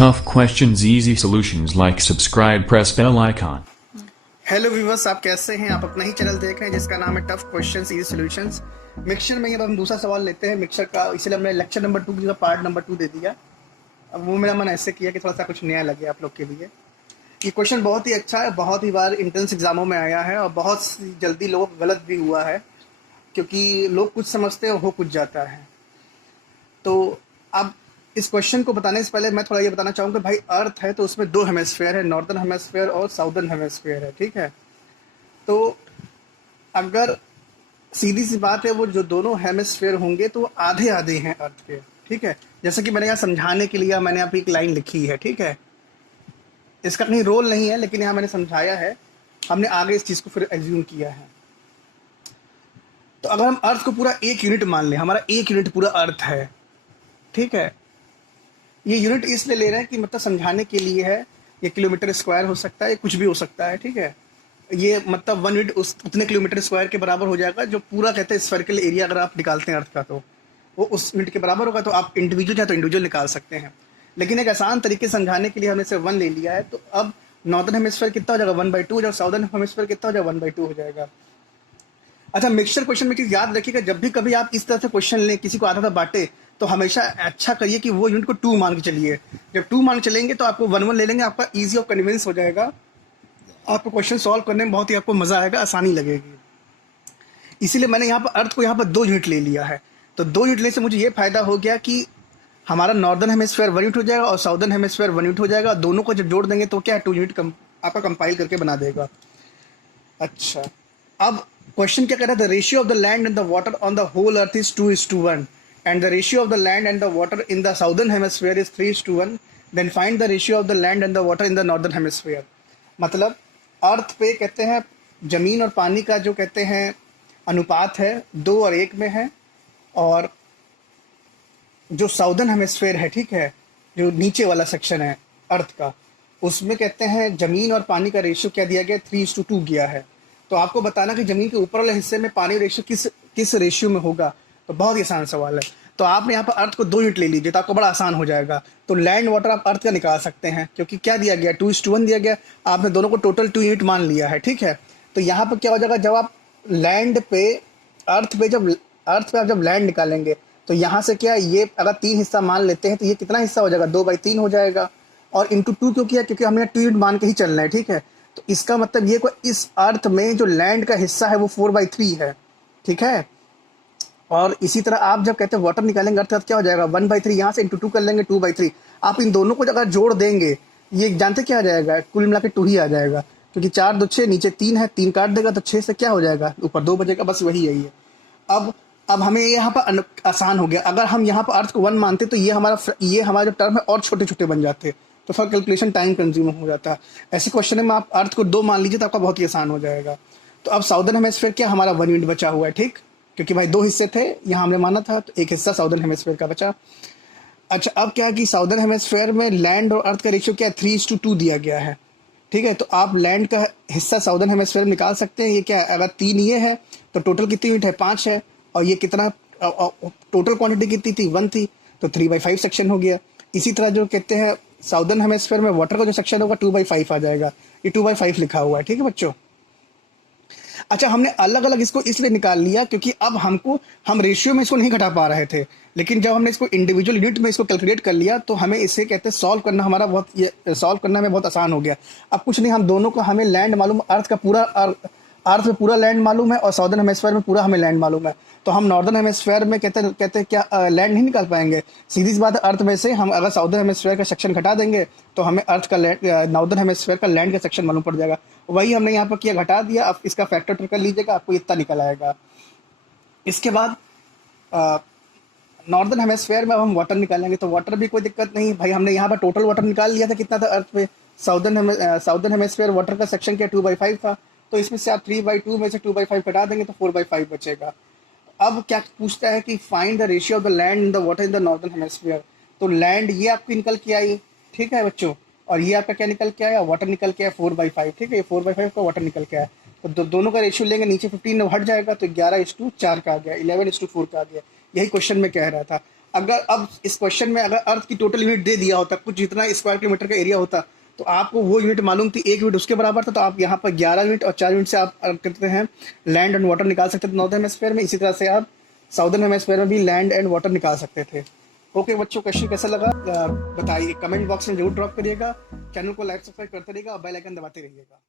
tough questions, easy solutions. Like, subscribe, press bell icon. Hello viewers, आप कैसे हैं? आप अपना ही चैनल देख रहे हैं जिसका नाम है tough questions easy solutions. Mixture में अब हम दूसरा सवाल लेते हैं मिक्सचर का, इसलिए हमने लेक्चर नंबर 2 का पार्ट नंबर 2 दे दिया। अब वो मेरा मन ऐसे किया कि थोड़ा सा कुछ नया लगे आप लोग के लिए। ये क्वेश्चन बहुत ही अच्छा है, बहुत ही बार इंट्रेंस एग्जामों में आया है और बहुत जल्दी लोगों को गलत भी हुआ है, क्योंकि लोग कुछ समझते हैं और हो कुछ जाता है। तो अब इस क्वेश्चन को बताने से पहले मैं थोड़ा ये बताना चाहूँगा, भाई अर्थ है तो उसमें दो हेमिस्फीयर है, नॉर्दर्न हेमिस्फीयर और साउदर्न हेमिस्फीयर है, ठीक है। तो अगर सीधी सी बात है, वो जो दोनों हेमिस्फीयर होंगे तो वो आधे आधे हैं अर्थ के, ठीक है। जैसे कि मैंने यहाँ समझाने के लिए मैंने यहाँ पे एक लाइन लिखी है, ठीक है। इसका कहीं रोल नहीं है, लेकिन यहाँ मैंने समझाया है, हमने आगे इस चीज़ को फिर एज्यूम किया है। तो अगर हम अर्थ को पूरा एक यूनिट मान लें, हमारा एक यूनिट पूरा अर्थ है, ठीक है। ये यूनिट इसलिए ले रहे हैं कि मतलब समझाने के लिए है, ये किलोमीटर स्क्वायर हो सकता है, कुछ भी हो सकता है, ठीक है। ये मतलब 1 यूनिट उतने किलोमीटर स्क्वायर के बराबर हो जाएगा, जो पूरा कहते हैं स्फेरिकल एरिया अगर आप निकालते हैं अर्थ का, तो वो उस यूनिट के बराबर होगा। तो आप इंडिविजुअल चाहे तो इंडिविजुअल निकाल सकते हैं, लेकिन एक आसान तरीके से समझाने के लिए हमने सिर्फ 1 ले लिया है। तो अब नॉर्दर्न हेमिस्फीयर कितना हो जाएगा, 1/2 हो जाएगा, साउदर्न हेमिस्फीयर कितना हो जाएगा, 1/2 हो जाएगा। अच्छा, मिक्सचर क्वेश्चन में चीज़ याद रखिएगा, जब भी कभी आप इस तरह से क्वेश्चन लें, किसी को आधा था बांटे, तो हमेशा अच्छा करिए कि वो यूनिट को 2 मान के चलिए। जब 2 मान के चलेंगे तो आपको 1 ले लेंगे, आपका ईजी और कन्विंस हो जाएगा, आपको क्वेश्चन सॉल्व करने में बहुत ही आपको मजा आएगा, आसानी लगेगी। इसीलिए मैंने यहाँ पर अर्थ को यहाँ पर 2 यूनिट ले लिया है। तो 2 यूनिट लेने से मुझे ये फायदा हो गया कि हमारा नॉर्दर्न हेमिस्फीयर 1 यूनिट हो जाएगा और साउदर्न हेमिस्फीयर 1 यूनिट हो जाएगा। दोनों को जब जोड़ देंगे तो क्या है, 2 यूनिट आपका कंपाइल करके बना देगा। अच्छा, अब क्वेश्चन क्या कह रहा था, the ratio of the land and the water on the whole earth is 2:1 and the ratio of the land and the water in the southern hemisphere is 3:1। Then find the ratio of the land and the water in the northern hemisphere. मतलब earth पे कहते हैं जमीन और पानी का जो कहते हैं अनुपात है 2 और 1 में है, और जो साउदर्न हेमिस्फीयर है, ठीक है, जो नीचे वाला सेक्शन है अर्थ का, उसमें कहते हैं जमीन और पानी का रेशियो क्या दिया गया, 3:2 गया है। तो आपको बताना कि जमीन के ऊपर वाले हिस्से में पानी रेशियो किस रेशियो में होगा। तो बहुत ही आसान सवाल है। तो आपने यहाँ पर अर्थ को 2 यूनिट ले लीजिए तो आपको बड़ा आसान हो जाएगा। तो लैंड वाटर आप अर्थ का निकाल सकते हैं, क्योंकि क्या दिया गया, 2:1 दिया गया, आपने दोनों को टोटल 2 यूनिट मान लिया है, ठीक है। तो यहाँ पर क्या हो जाएगा, जब आप लैंड पे अर्थ पे आप जब लैंड निकालेंगे तो यहाँ से क्या, ये अगर 3 हिस्सा मान लेते हैं तो ये कितना हिस्सा हो जाएगा, 2/3 हो जाएगा। और इंटू 2 क्यों किया, क्योंकि हमने 2 यूनिट मान के ही चलना है, ठीक है। तो इसका मतलब ये इस अर्थ में जो लैंड का हिस्सा है वो 4/3 है, ठीक है। और इसी तरह आप जब कहते हैं वाटर निकालेंगे अर्थ क्या हो जाएगा, 1/3, यहाँ से इंटू 2 कर लेंगे, 2/3। आप इन दोनों को अगर जोड़ देंगे, ये जानते क्या आ जाएगा, कुल मिला के 2 ही आ जाएगा, क्योंकि 4 2 6, नीचे 3 है, 3 काट देगा तो 6 से क्या हो जाएगा, ऊपर 2 बचेगा, बस वही यही है। अब हमें यहाँ पर आसान हो गया। अगर हम यहाँ पर अर्थ को 1 मानते तो ये हमारा जो टर्म है और छोटे छोटे बन जाते, तो फिर कैलकुलेशन टाइम कंज्यूम हो जाता है। ऐसे क्वेश्चन में आप अर्थ को 2 मान लीजिए तो आपका बहुत ही आसान हो जाएगा। तो अब साउदर्न हेमिस्फीयर क्या, हमारा 1 यूनिट बचा हुआ है, ठीक, क्योंकि भाई 2 हिस्से थे, यहाँ हमने माना था, तो एक हिस्सा साउदर्न हेमिस्फीयर का बचा। अच्छा, अब क्या है कि साउदर्न हेमिस्फीयर में लैंड और अर्थ का रेशियो क्या है, 3:2 दिया गया है, ठीक है। तो आप लैंड का हिस्सा साउदर्न हेमिस्फीयर में निकाल सकते हैं। ये क्या है, अगर 3 ये है तो टोटल कितनी यूनिट है, 5 है, और ये कितना टोटल क्वांटिटी कितनी थी, 1 थी, तो 3/5 सेक्शन हो गया। इसी तरह जो कहते हैं साउदर्न हेमिस्फीयर में वाटर का जो सेक्शन होगा 2/5 आ जाएगा, ये 2/5 लिखा हुआ है, ठीक है बच्चों। अच्छा, हमने अलग अलग इसको इसलिए निकाल लिया क्योंकि अब हम रेशियो में इसको नहीं घटा पा रहे थे, लेकिन जब हमने इसको इंडिविजुअल यूनिट में इसको कैलकुलेट कर लिया तो हमें इसे कहते हैं सॉल्व करना हमें बहुत आसान हो गया। अब कुछ नहीं, हम दोनों को, हमें लैंड मालूम, अर्थ में पूरा लैंड मालूम है और साउदर्न हेमिस्फीयर में पूरा हमें लैंड मालूम है। तो हम नॉर्दर्न हेमिस्फीयर में कहते हैं क्या लैंड नहीं निकाल पाएंगे, सीधी सी बात है। अर्थ में से हम अगर साउदर्न हेमिस्फीयर का सेक्शन घटा देंगे तो हमें नॉर्दर्न हेमिस्फीयर का लैंड का सेक्शन मालूम पड़ जाएगा। वही हमने यहाँ पर किया, घटा दिया। अब इसका फैक्टर कर लीजिएगा, आपको इतना निकल आएगा। इसके बाद नॉर्दर्न हेमिस्फीयर में अब हम वाटर निकालेंगे, तो वाटर भी कोई दिक्कत नहीं भाई, हमने यहाँ पर टोटल वाटर निकाल लिया था, कितना था अर्थ पे। साउदर्न हेमिस्फीयर वाटर का सेक्शन क्या 2/5 था, तो इसमें से आप 3/2 में से 2/5 घटा देंगे तो 4/5 बचेगा। अब क्या पूछता है कि find the ratio of the land in the water in the northern hemisphere. तो लैंड ये आपकी निकल के आई, ठीक है बच्चों, और ये आपका क्या निकल के आया, वाटर निकल के आया 4/5, ठीक है, ये 4/5 का वाटर निकल के आया। तो दोनों का रेशियो लेंगे, नीचे 15 हट जाएगा तो 11:4 का आ गया, 11:4 का आ गया। यही क्वेश्चन में कह रहा था। अगर अब इस क्वेश्चन में अगर अर्थ की टोटल यूनिट दे दिया होता, कुछ जितना स्क्वायर किलोमीटर का एरिया होता, तो आपको वो यूनिट मालूम थी, 1 यूनिट उसके बराबर था, तो आप यहाँ पर 11 यूनिट और 4 यूनिट से आप करते हैं लैंड एंड वाटर निकाल सकते थे नॉर्दर्न हेमिस्फीयर में। इसी तरह से आप साउदर्न हेमिस्फीयर में भी लैंड एंड वाटर निकाल सकते थे। ओके बच्चों, क्वेश्चन कैसा लगा बताइए, कमेंट बॉक्स में जरूर ड्रॉप करिएगा। चैनल को लाइक सब्सक्राइब करते रहिएगा और बेल आइकन दबाते रहिएगा।